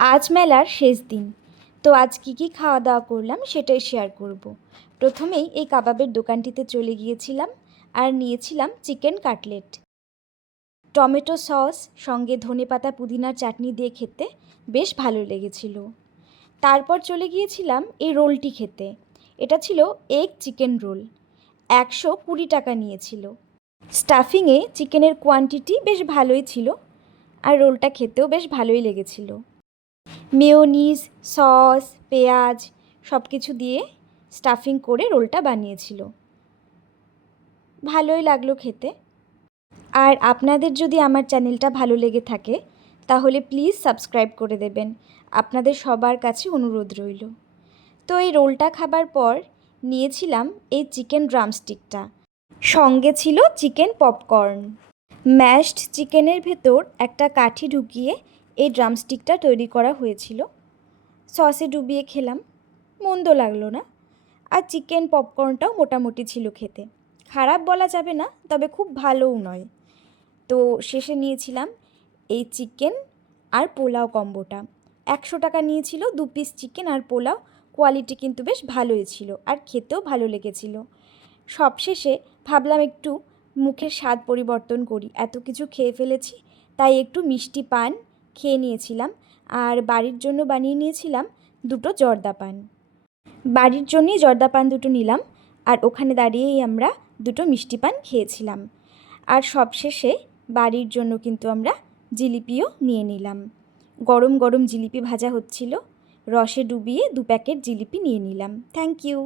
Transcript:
আজ মেলার শেষ দিন। তো আজ কী কী খাওয়া দাওয়া করলাম সেটাই শেয়ার করব। প্রথমেই এই কাবাবের দোকানটিতে চলে গিয়েছিলাম আর নিয়েছিলাম চিকেন কাটলেট টমেটো সস, সঙ্গে ধনেপাতা পুদিনার চাটনি দিয়ে খেতে বেশ ভালো লেগেছিল। তারপর চলে গিয়েছিলাম এই রোলটি খেতে। এটা ছিল এগ চিকেন রোল একশো কুড়ি টাকা নিয়েছিল। স্টাফিংয়ে চিকেনের কোয়ান্টিটি বেশ ভালোই ছিল আর রোলটা খেতেও বেশ ভালোই লেগেছিল। মেয়োনিজ, সস, পেঁয়াজ সব কিছু দিয়ে স্টাফিং করে রোলটা বানিয়েছিল। ভালোই লাগল খেতে। আর আপনাদের যদি আমার চ্যানেলটা ভালো লেগে থাকে, তাহলে প্লিজ সাবস্ক্রাইব করে দেবেন। আপনাদের সবার কাছে অনুরোধ রইল। তো এই রোলটা খাবার পর নিয়েছিলাম এই চিকেন ড্রামস্টিকটা সঙ্গে ছিল চিকেন পপকর্ন ম্যাশড চিকেনের ভেতর একটা কাঠি ঢুকিয়ে এই ড্রামস্টিকটা তৈরি করা হয়েছিল। সসে ডুবিয়ে খেলাম। মন্দ লাগল না। আর চিকেন পপকর্নটাও মোটামুটি ছিল খেতে। খারাপ বলা যাবে না, তবে খুব ভালোও নয়। তো শেষে নিয়েছিলাম এই চিকেন আর পোলাও কম্বোটা। একশো টাকা নিয়েছিল, দু পিস চিকেন আর পোলাও। কোয়ালিটি কিন্তু বেশ ভালোই ছিল আর খেতেও ভালো লেগেছিল। সবশেষে ভাবলাম একটু মুখের স্বাদ পরিবর্তন করি। এত কিছু খেয়ে ফেলেছি, তাই একটু মিষ্টি পান খেয়ে নিয়েছিলাম আর বাড়ির জন্য বানিয়ে নিয়েছিলাম দুটো জর্দা পান। বাড়ির জন্যই জর্দা পান দুটো নিলাম আর ওখানে দাঁড়িয়েই আমরা দুটো মিষ্টি পান খেয়েছিলাম। আর সবশেষে বাড়ির জন্য কিন্তু আমরা জিলিপিও নিয়ে নিলাম। গরম গরম জিলিপি ভাজা হচ্ছিল, রসে ডুবিয়ে দু প্যাকেট জিলিপি নিয়ে নিলাম। Thank you.